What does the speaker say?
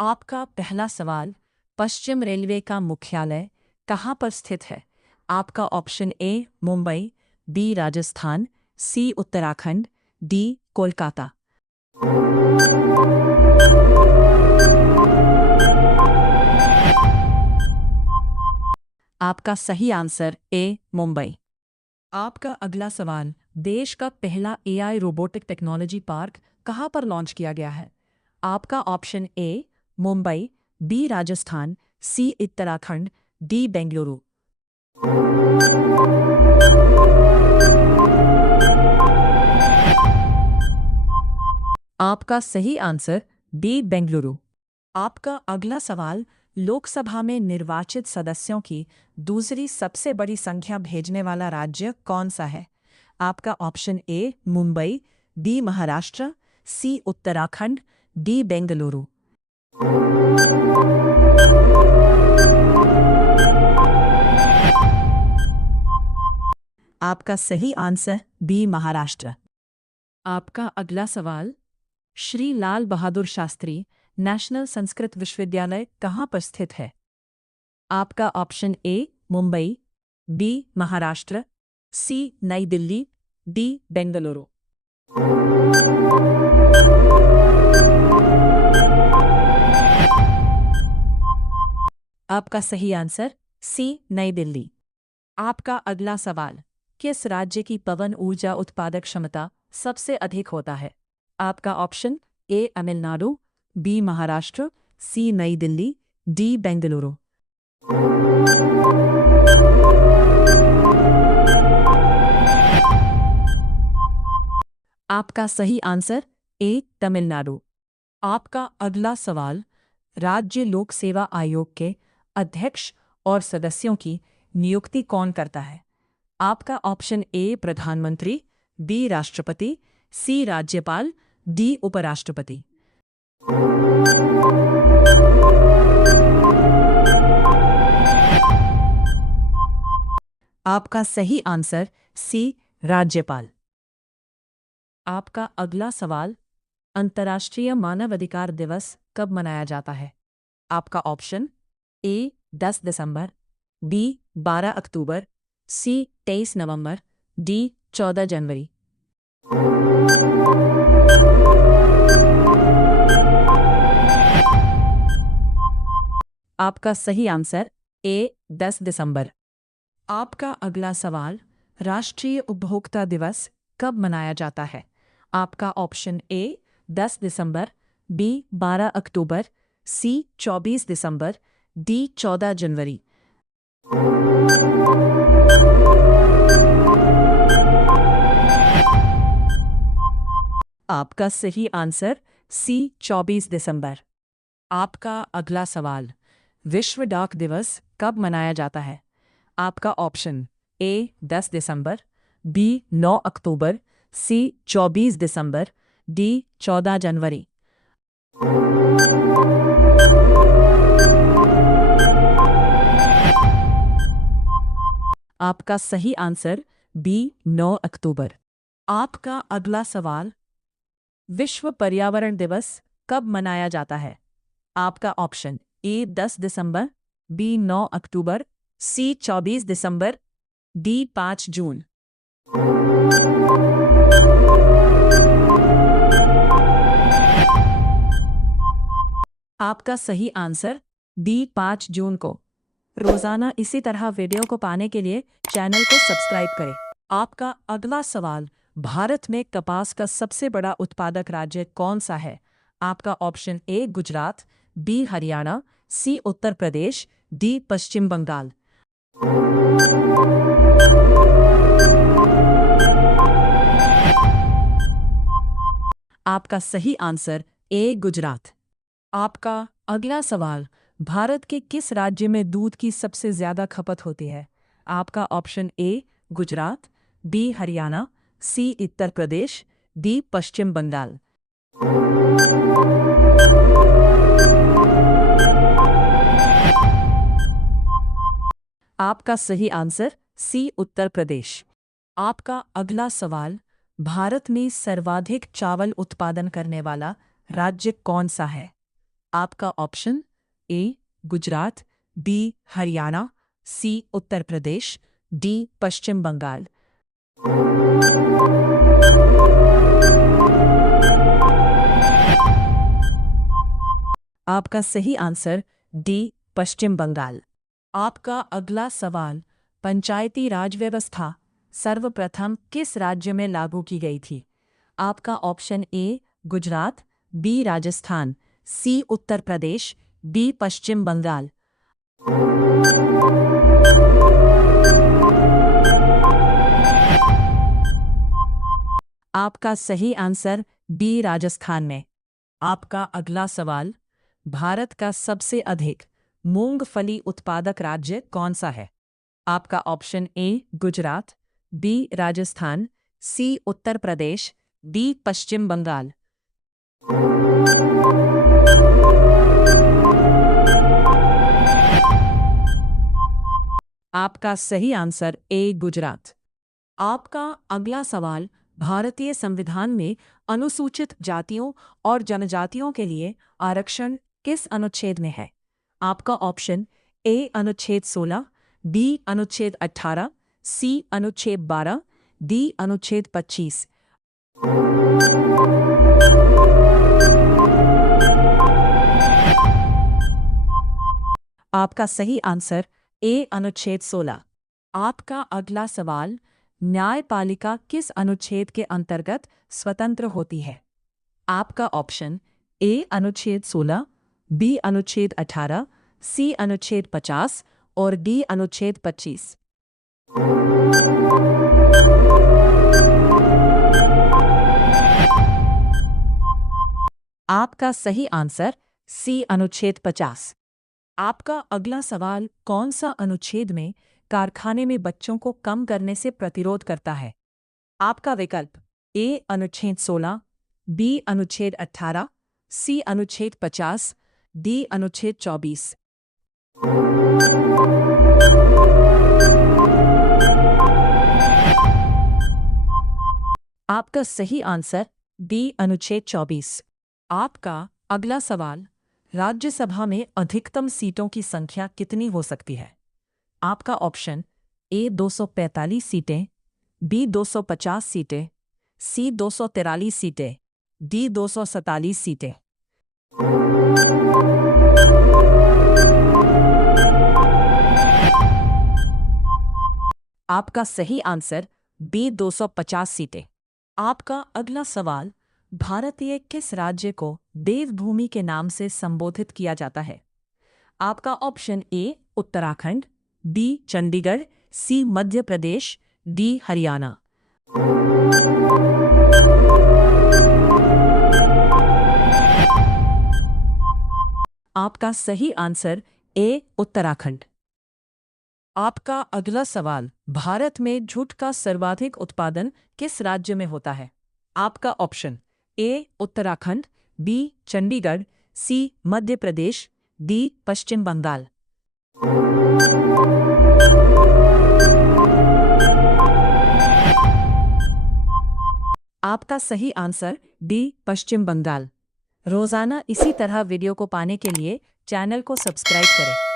आपका पहला सवाल, पश्चिम रेलवे का मुख्यालय कहाँ पर स्थित है? आपका option A Mumbai, B Rajasthan, C Uttarakhand, D Kolkata. आपका सही आंसर ए मुंबई। आपका अगला सवाल, देश का पहला एआई रोबोटिक टेक्नोलॉजी पार्क कहाँ पर लॉन्च किया गया है? आपका option A Mumbai, B Rajasthan, C Uttarakhand, D Bengaluru. आपका सही आंसर डी बेंगलुरु। आपका अगला सवाल, लोकसभा में निर्वाचित सदस्यों की दूसरी सबसे बड़ी संख्या भेजने वाला राज्य कौन सा है? आपका option A Mumbai, B Maharashtra, C Uttarakhand, D Bengaluru. आपका सही आंसर बी महाराष्ट्र। आपका अगला सवाल, श्री लाल बहादुर शास्त्री नेशनल संस्कृत विश्वविद्यालय कहाँ पर स्थित है? आपका option A Mumbai, B Maharashtra, C New Delhi, D Bengaluru. आपका सही आंसर सी नई दिल्ली। आपका अगला सवाल, किस राज्य की पवन ऊर्जा उत्पादक क्षमता सबसे अधिक होता है? आपका option A Tamil Nadu, B Maharashtra, C New Delhi, D Bengaluru. आपका सही आंसर ए तमिलनाडु। आपका अगला सवाल, राज्य लोक सेवा आयोग के अध्यक्ष और सदस्यों की नियुक्ति कौन करता है? आपका ऑप्शन ए प्रधानमंत्री, बी राष्ट्रपति, सी राज्यपाल, डी उपराष्ट्रपति। आपका सही आंसर सी राज्यपाल। आपका अगला सवाल, अंतर्राष्ट्रीय मानवाधिकार दिवस कब मनाया जाता है? आपका ऑप्शन ए 10 दिसंबर, बी 12 अक्टूबर, सी 23 नवंबर, डी 14 जनवरी। आपका सही आंसर ए 10 दिसंबर। आपका अगला सवाल, राष्ट्रीय उपभोक्ता दिवस कब मनाया जाता है? आपका ऑप्शन ए 10 दिसंबर, बी 12 अक्टूबर, सी 24 दिसंबर, डी 14 जनवरी। आपका सही आंसर सी 24 दिसंबर। आपका अगला सवाल, विश्व डाक दिवस कब मनाया जाता है? आपका ऑप्शन ए 10 दिसंबर, बी 9 अक्टूबर, सी 24 दिसंबर, डी 14 जनवरी। आपका सही आंसर बी 9 अक्टूबर। आपका अगला सवाल, विश्व पर्यावरण दिवस कब मनाया जाता है? आपका ऑप्शन ए 10 दिसंबर, बी 9 अक्टूबर, सी 24 दिसंबर, डी 5 जून। आपका सही आंसर डी 5 जून को। रोजाना इसी तरह वीडियो को पाने के लिए चैनल को सब्सक्राइब करें। आपका अगला सवाल, भारत में कपास का सबसे बड़ा उत्पादक राज्य कौन सा है? आपका option A Gujarat, B Haryana, C Uttar Pradesh, D पश्चिम बंगाल। आपका सही आंसर ए गुजरात। आपका अगला सवाल, भारत के किस राज्य में दूध की सबसे ज्यादा खपत होती है? आपका option A Gujarat, B Haryana, C Uttar Pradesh, D पश्चिम बंगाल। आपका सही आंसर सी उत्तर प्रदेश। आपका अगला सवाल, भारत में सर्वाधिक चावल उत्पादन करने वाला राज्य कौन सा है? आपका option A Gujarat, B Haryana, C Uttar Pradesh, D पश्चिम बंगाल। आपका सही आंसर डी पश्चिम बंगाल। आपका अगला सवाल, पंचायती राज व्यवस्था सर्वप्रथम किस राज्य में लागू की गई थी? आपका option A Gujarat, B Rajasthan, C Uttar Pradesh, D पश्चिम बंगाल। आपका सही आंसर बी राजस्थान में। आपका अगला सवाल, भारत का सबसे अधिक मूंगफली उत्पादक राज्य कौन सा है? आपका option A Gujarat, B Rajasthan, C Uttar Pradesh, D पश्चिम बंगाल। आपका सही आंसर ए गुजरात। आपका अगला सवाल, भारतीय संविधान में अनुसूचित जातियों और जनजातियों के लिए आरक्षण किस अनुच्छेद में है? आपका ऑप्शन ए अनुच्छेद 16, बी अनुच्छेद 18, सी अनुच्छेद 12, डी अनुच्छेद 25। आपका सही आंसर ए अनुच्छेद 16। आपका अगला सवाल, न्यायपालिका किस अनुच्छेद के अंतर्गत स्वतंत्र होती है? आपका ऑप्शन ए अनुच्छेद 16, बी अनुच्छेद 18, सी अनुच्छेद 50 और डी अनुच्छेद 25। आपका सही आंसर सी अनुच्छेद 50। आपका अगला सवाल, कौन सा अनुच्छेद में कारखाने में बच्चों को कम करने से प्रतिरोध करता है? आपका विकल्प ए अनुच्छेद 16, बी अनुच्छेद 18, सी अनुच्छेद 50, डी अनुच्छेद 24। आपका सही आंसर डी अनुच्छेद 24। आपका अगला सवाल, राज्यसभा में अधिकतम सीटों की संख्या कितनी हो सकती है? आपका ऑप्शन ए 245 सीटें, बी 250 सीटें, सी 243 सीटें, डी 247 सीटें। आपका सही आंसर बी 250 सीटें। आपका अगला सवाल, भारतीय किस राज्य को देवभूमि के नाम से संबोधित किया जाता है? आपका option A Uttarakhand, B Chandigarh, C Madhya Pradesh, D Haryana. आपका सही आंसर ए उत्तराखंड। आपका अगला सवाल, भारत में जूट का सर्वाधिक उत्पादन किस राज्य में होता है? आपका option A Uttarakhand, B Chandigarh, C Madhya Pradesh, D पश्चिम बंगाल। आपका सही आंसर डी पश्चिम बंगाल। रोजाना इसी तरह वीडियो को पाने के लिए चैनल को सब्सक्राइब करें।